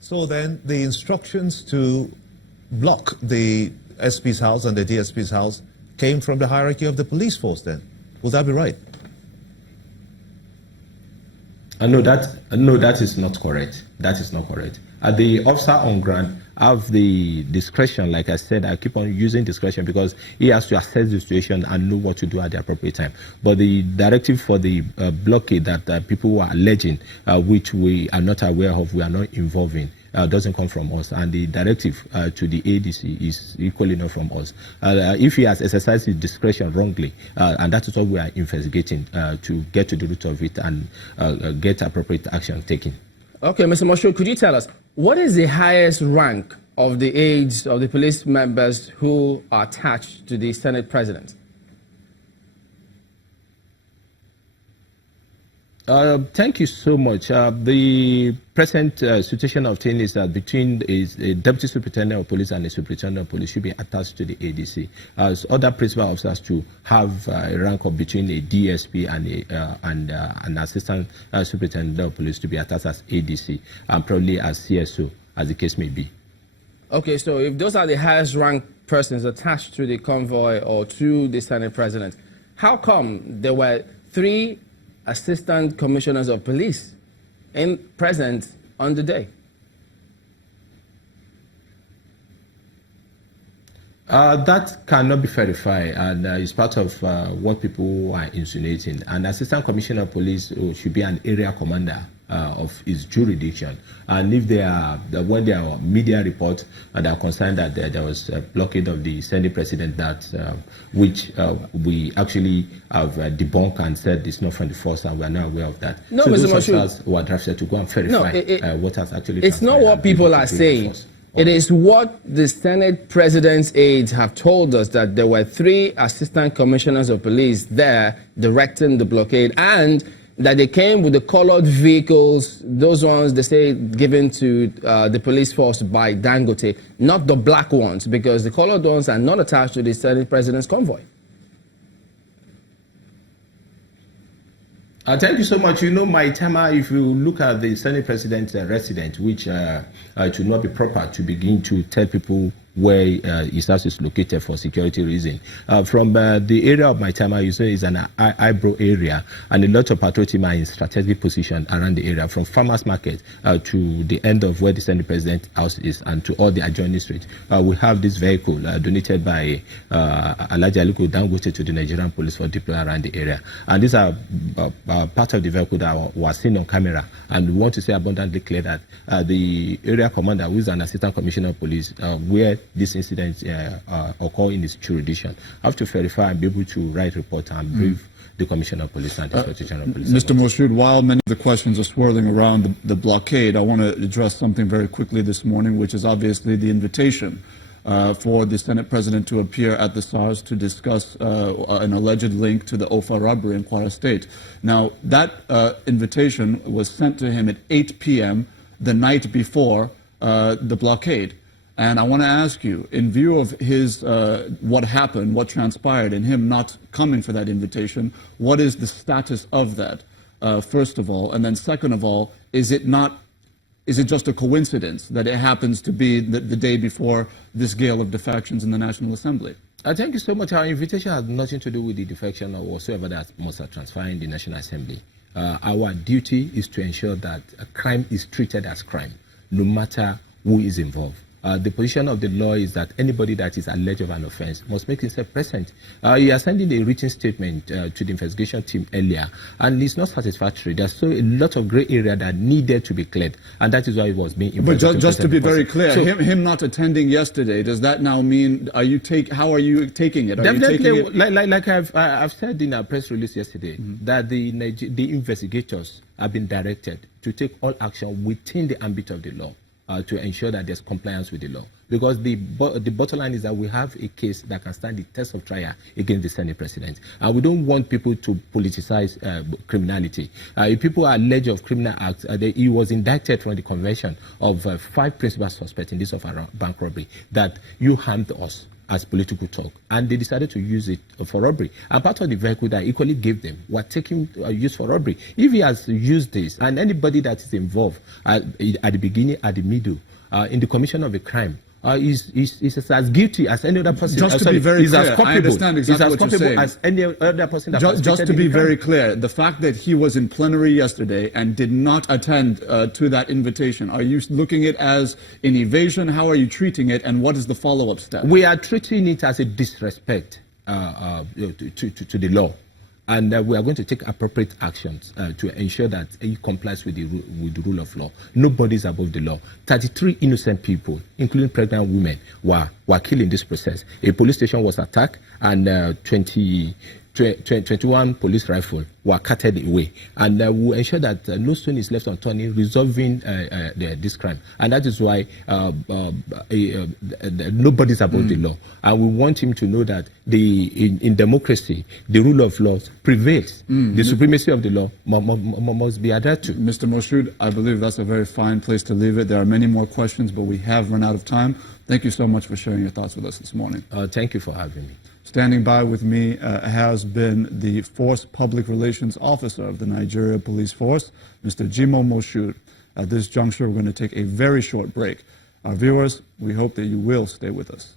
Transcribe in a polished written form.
So then the instructions to block the SP's house and the DSP's house came from the hierarchy of the police force then. Would that be right? No, that is not correct. That is not correct. The officer on ground have the discretion. Like I said, I keep on using discretion because he has to assess the situation and know what to do at the appropriate time. But the directive for the blockade that people are alleging, which we are not aware of, we are not involved in, doesn't come from us, and the directive to the ADC is equally not from us. If he has exercised his discretion wrongly, and that is what we are investigating to get to the root of it and get appropriate action taken. Okay, Mr. Moshood, could you tell us what is the highest rank of the aides of the police members who are attached to the Senate President? Thank you so much. The present situation of things is that between a deputy superintendent of police and a superintendent of police should be attached to the ADC. As other principal officers to have a rank of between a DSP and an assistant superintendent of police to be attached as ADC and probably as CSO, as the case may be. Okay, so if those are the highest ranked persons attached to the convoy or to the Senate President, how come there were 3 assistant commissioners of police present on the day? That cannot be verified, and it's part of what people are insinuating. An assistant commissioner of police should be an area commander of his jurisdiction, and if when there are media reports and are concerned that there was a blockade of the Senate President, which we actually have debunked and said it's not from the force, and we are not aware of that. No, so Mr. those Moshood, officers who are drafted to go and verify what has actually. It's not what people are saying. It is what the Senate President's aides have told us, that there were 3 assistant commissioners of police there directing the blockade, and that they came with the colored vehicles, those ones they say given to the police force by Dangote, not the black ones, because the colored ones are not attached to the Senate President's convoy. Thank you so much. You know, my timer, if you look at the Senate President's residence, which should not be proper to begin to tell people where his house is located for security reasons. From the area of my timer, you say is an eyebrow area, and a lot of patrol team are in strategic position around the area, from farmers market to the end of where the Senate President's house is, and to all the adjoining streets. We have this vehicle donated by Alhaji Aliko Dangote to the Nigerian police for deploy around the area, and these are part of the vehicle that was seen on camera. And we want to say abundantly clear that the area commander, who is an assistant commissioner of police, where this incident occur in his jurisdiction, have to verify and be able to write report and brief the Commissioner of Police and the Inspector General of Police. Mr. Moshood, while many of the questions are swirling around the blockade, I want to address something very quickly this morning, which is obviously the invitation for the Senate President to appear at the SARS to discuss an alleged link to the OFA robbery in Kwara State. Now, that invitation was sent to him at 8 p.m. the night before the blockade. And I want to ask you, in view of his what happened, what transpired, and him not coming for that invitation, what is the status of that, first of all? And then second of all, is it just a coincidence that it happens to be the day before this gale of defections in the National Assembly? Thank you so much. Our invitation has nothing to do with the defection or whatsoever that must have transpired in the National Assembly. Our duty is to ensure that a crime is treated as crime, no matter who is involved. The position of the law is that anybody that is alleged of an offense must make himself present. He has sent in a written statement to the investigation team earlier, and it's not satisfactory. There's still a lot of gray area that needed to be cleared, and that is why it was being invited. But just to be very clear, so, him not attending yesterday, does that now mean, how are you taking it? Are definitely, you taking it? like I've said in a press release yesterday, that the investigators have been directed to take all action within the ambit of the law. To ensure that there's compliance with the law. Because the bottom line is that we have a case that can stand the test of trial against the Senate President. And we don't want people to politicize criminality. If people are alleged of criminal acts, he was indicted from the convention of 5 principal suspects in this of a bank robbery, that you harmed us. as political talk, and they decided to use it for robbery. And part of the vehicle that I equally gave them were taken used for robbery. If he has used this, and anybody that is involved at the beginning, at the middle, in the commission of a crime, is as guilty as any other person. Just to be very clear, I understand exactly what you're saying. As any other person that just to be very clear, the fact that he was in plenary yesterday and did not attend to that invitation, are you looking at it as an evasion? How are you treating it, and what is the follow-up step? We are treating it as a disrespect to the law. And we are going to take appropriate actions to ensure that he complies with the rule of law. Nobody is above the law. 33 innocent people, including pregnant women, were killed in this process. A police station was attacked, and 21 police rifles were carted away. And we will ensure that no stone is left unturned in resolving this crime. And that is why nobody is above the law. And we want him to know that in democracy, the rule of law prevails. The supremacy of the law must be adhered to. Mr. Moshood, I believe that's a very fine place to leave it. There are many more questions, but we have run out of time. Thank you so much for sharing your thoughts with us this morning. Thank you for having me. Standing by with me has been the Force Public Relations Officer of the Nigeria Police Force, Mr. Jimoh Moshood. At this juncture, we're going to take a very short break. Our viewers, we hope that you will stay with us.